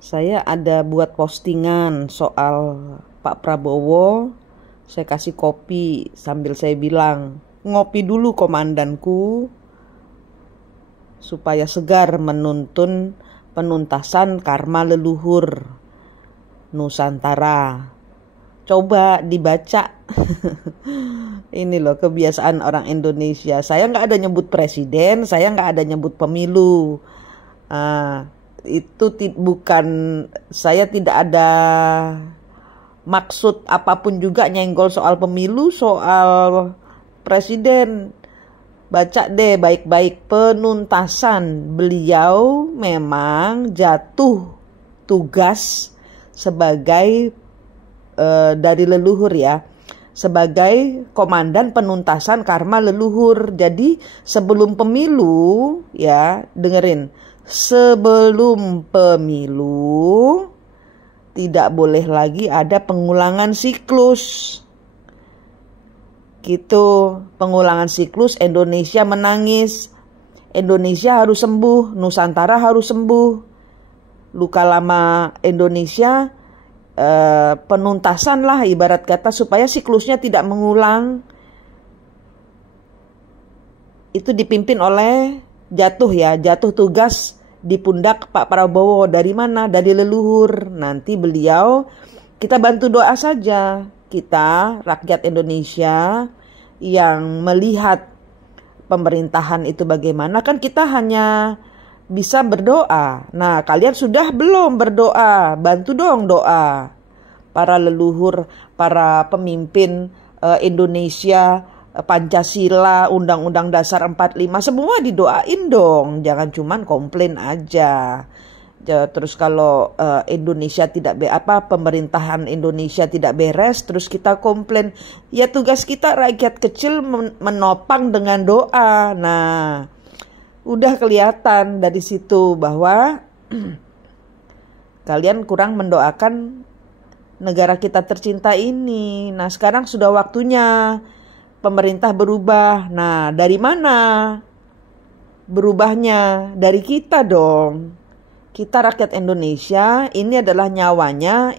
Saya ada buat postingan soal Pak Prabowo. Saya kasih kopi sambil saya bilang, ngopi dulu komandanku, supaya segar menuntun penuntasan karma leluhur Nusantara. Coba dibaca. Ini loh kebiasaan orang Indonesia. Saya nggak ada nyebut presiden, saya nggak ada nyebut pemilu. Itu bukan, saya tidak ada maksud apapun juga nyenggol soal pemilu, soal presiden. Baca deh baik-baik penuntasan. Beliau memang jatuh tugas sebagai dari leluhur ya, sebagai komandan penuntasan karma leluhur. Jadi sebelum pemilu ya, dengerin, sebelum pemilu tidak boleh lagi ada pengulangan siklus. Gitu, pengulangan siklus. Indonesia menangis, Indonesia harus sembuh, Nusantara harus sembuh. Luka lama Indonesia penuntasan lah ibarat kata, supaya siklusnya tidak mengulang. Itu dipimpin oleh jatuh tugas di pundak Pak Prabowo. Dari mana? Dari leluhur. Nanti beliau, kita bantu doa saja. Kita rakyat Indonesia yang melihat pemerintahan itu bagaimana, kan kita hanya bisa berdoa. Nah, kalian sudah belum berdoa? Bantu dong doa. Para leluhur, para pemimpin Indonesia, Pancasila, Undang-Undang Dasar 45, semua didoain dong. Jangan cuman komplain aja. Terus kalau Indonesia tidak pemerintahan Indonesia tidak beres, terus kita komplain. Ya tugas kita rakyat kecil menopang dengan doa. Nah, udah kelihatan dari situ bahwa kalian kurang mendoakan negara kita tercinta ini. Nah, sekarang sudah waktunya pemerintah berubah. Nah, dari mana berubahnya? Dari kita dong. Kita rakyat Indonesia, ini adalah nyawanya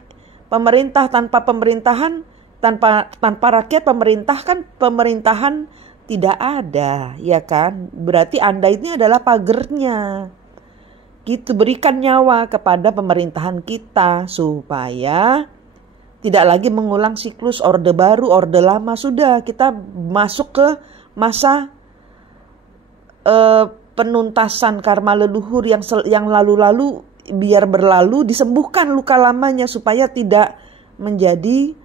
pemerintah. Tanpa pemerintahan, tanpa rakyat pemerintahan tidak ada, ya kan? Berarti Anda ini adalah pagernya. Gitu, berikan nyawa kepada pemerintahan kita supaya tidak lagi mengulang siklus orde baru, orde lama. Sudah, kita masuk ke masa penuntasan karma leluhur yang lalu-lalu, biar berlalu, disembuhkan luka lamanya supaya tidak menjadi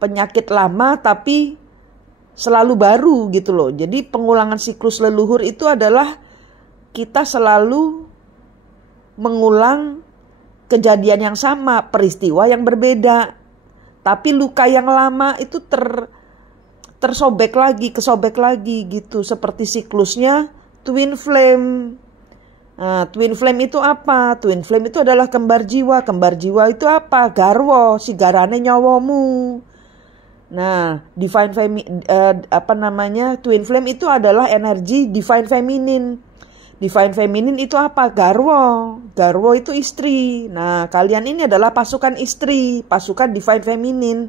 penyakit lama tapi selalu baru gitu loh. Jadi pengulangan siklus leluhur itu adalah kita selalu mengulang kejadian yang sama, peristiwa yang berbeda, tapi luka yang lama itu kesobek lagi gitu. Seperti siklusnya twin flame. Nah, twin flame itu apa? Twin flame itu adalah kembar jiwa. Kembar jiwa itu apa? Garwo, si garane nyawamu. Nah, twin flame itu adalah energi divine feminine. Divine feminine itu apa? Garwo. Garwo itu istri. Nah, kalian ini adalah pasukan istri, pasukan divine feminine.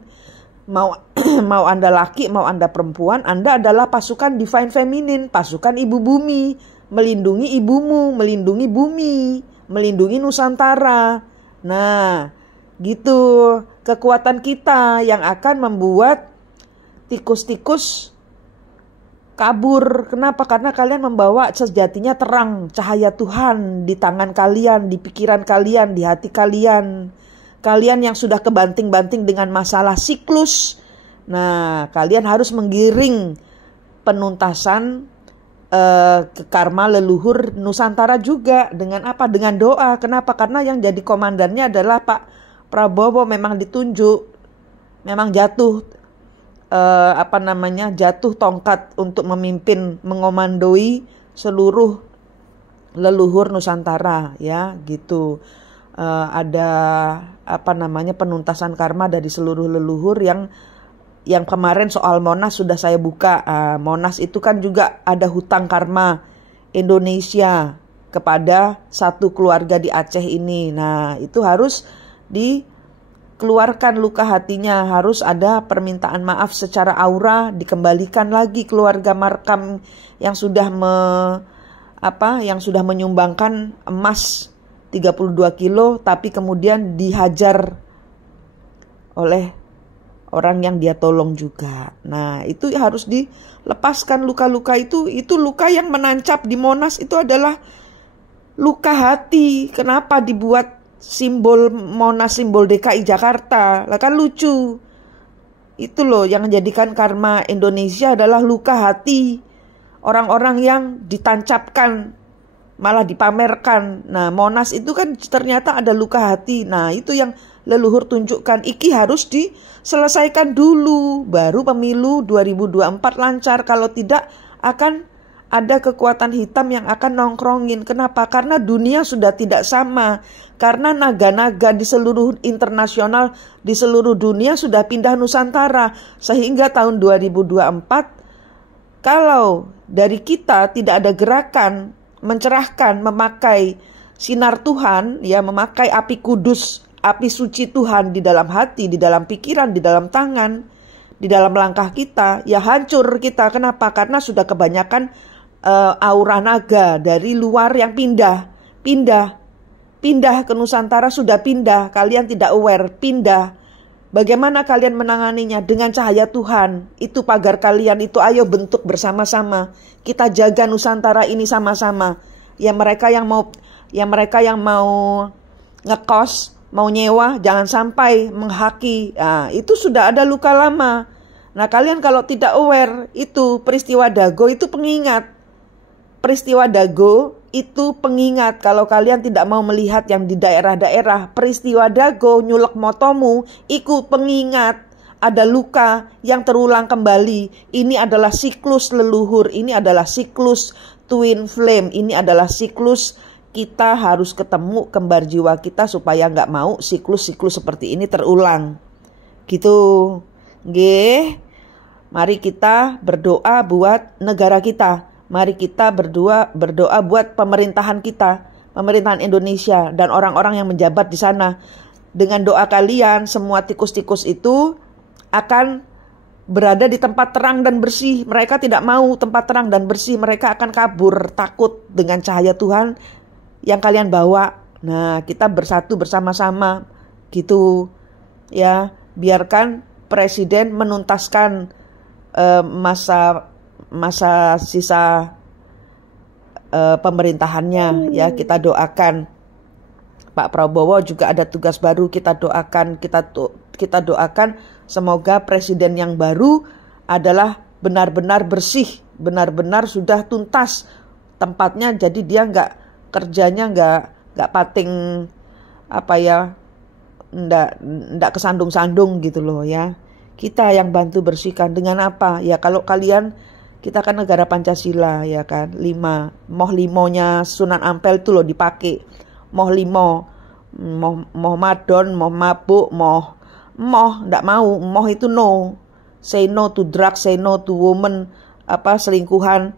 Mau Anda laki, mau Anda perempuan, Anda adalah pasukan divine feminine, pasukan ibu bumi, melindungi ibumu, melindungi bumi, melindungi Nusantara. Nah, gitu kekuatan kita yang akan membuat tikus-tikus kabur. Kenapa? Karena kalian membawa sejatinya terang, cahaya Tuhan di tangan kalian, di pikiran kalian, di hati kalian. Kalian yang sudah kebanting-banting dengan masalah siklus. Nah, kalian harus menggiring penuntasan ke karma leluhur Nusantara juga. Dengan apa? Dengan doa. Kenapa? Karena yang jadi komandannya adalah Pak Prabowo. Memang ditunjuk, memang jatuh jatuh tongkat untuk memimpin, mengomandoi seluruh leluhur Nusantara ya gitu. Ada penuntasan karma dari seluruh leluhur yang kemarin soal Monas sudah saya buka. Monas itu kan juga ada hutang karma Indonesia kepada satu keluarga di Aceh ini. Nah, itu harus dikeluarkan luka hatinya, harus ada permintaan maaf secara aura, dikembalikan lagi keluarga Markam yang sudah yang sudah menyumbangkan emas 32 kilo tapi kemudian dihajar oleh orang yang dia tolong juga. Nah, itu harus dilepaskan luka-luka itu luka yang menancap di Monas, itu adalah luka hati. Kenapa dibuat simbol Monas, simbol DKI Jakarta? Lah kan lucu. Itu loh yang menjadikan karma Indonesia adalah luka hati. Orang-orang yang ditancapkan malah dipamerkan. Nah, Monas itu kan ternyata ada luka hati. Nah, itu yang leluhur tunjukkan. Iki harus diselesaikan dulu, baru pemilu 2024 lancar. Kalau tidak akan ada kekuatan hitam yang akan nongkrongin. Kenapa? Karena dunia sudah tidak sama. Karena naga-naga di seluruh internasional, di seluruh dunia sudah pindah Nusantara. Sehingga tahun 2024, kalau dari kita tidak ada gerakan mencerahkan, memakai sinar Tuhan, ya, memakai api kudus, api suci Tuhan di dalam hati, di dalam pikiran, di dalam tangan, di dalam langkah kita, ya hancur kita. Kenapa? Karena sudah kebanyakan aura naga dari luar yang pindah ke Nusantara, sudah pindah. Kalian tidak aware, pindah. Bagaimana kalian menanganinya? Dengan cahaya Tuhan. Itu pagar kalian, itu ayo bentuk bersama-sama. Kita jaga Nusantara ini sama-sama. Ya mereka yang mau ngekos, mau nyewa, jangan sampai menghaki. Nah, itu sudah ada luka lama. Nah, kalian kalau tidak aware, itu peristiwa Dago itu pengingat. Peristiwa Dago itu pengingat. Kalau kalian tidak mau melihat yang di daerah-daerah, peristiwa Dago nyulek motomu, ikut pengingat. Ada luka yang terulang kembali. Ini adalah siklus leluhur. Ini adalah siklus twin flame. Ini adalah siklus kita harus ketemu kembar jiwa kita supaya nggak mau siklus-siklus seperti ini terulang. Gitu. Nggih. Mari kita berdoa buat negara kita. Mari kita berdoa buat pemerintahan kita, pemerintahan Indonesia dan orang-orang yang menjabat di sana. Dengan doa kalian, semua tikus-tikus itu akan berada di tempat terang dan bersih. Mereka tidak mau tempat terang dan bersih. Mereka akan kabur, takut dengan cahaya Tuhan yang kalian bawa. Nah, kita bersatu bersama-sama gitu. Ya, biarkan presiden menuntaskan masa sisa pemerintahannya, ya. Kita doakan Pak Prabowo juga ada tugas baru. Kita doakan semoga presiden yang baru adalah benar-benar bersih, benar-benar sudah tuntas tempatnya. Jadi dia kerjanya nggak pating nggak kesandung-sandung gitu loh, ya. Kita yang bantu bersihkan dengan apa? Ya kalau kita kan negara Pancasila, ya kan. 5 moh limonya Sunan Ampel itu loh dipakai. Moh limo, moh madon, moh mabuk, moh ndak mau. Moh itu no. Say no to drugs, say no to woman, selingkuhan,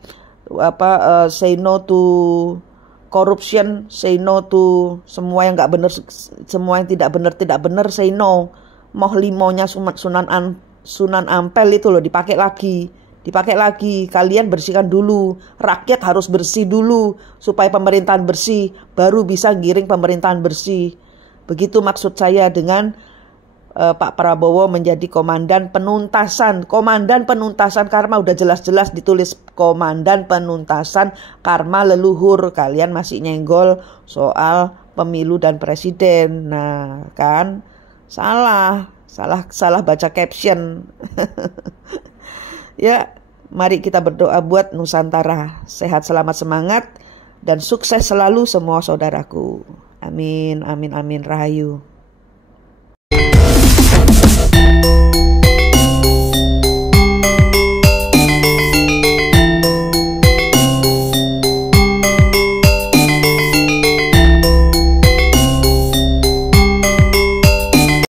say no to corruption, say no to semua yang nggak benar, semua yang tidak benar, say no. Moh limonya Sunan Ampel itu loh dipakai lagi. Kalian bersihkan dulu. Rakyat harus bersih dulu supaya pemerintahan bersih, baru bisa giring pemerintahan bersih. Begitu maksud saya dengan Pak Prabowo menjadi komandan penuntasan karma. Udah jelas-jelas ditulis komandan penuntasan karma leluhur. Kalian masih nyenggol soal pemilu dan presiden. Nah, kan salah baca caption. Ya, mari kita berdoa buat Nusantara. Sehat, selamat, semangat, dan sukses selalu semua saudaraku. Amin, amin, amin, rahayu.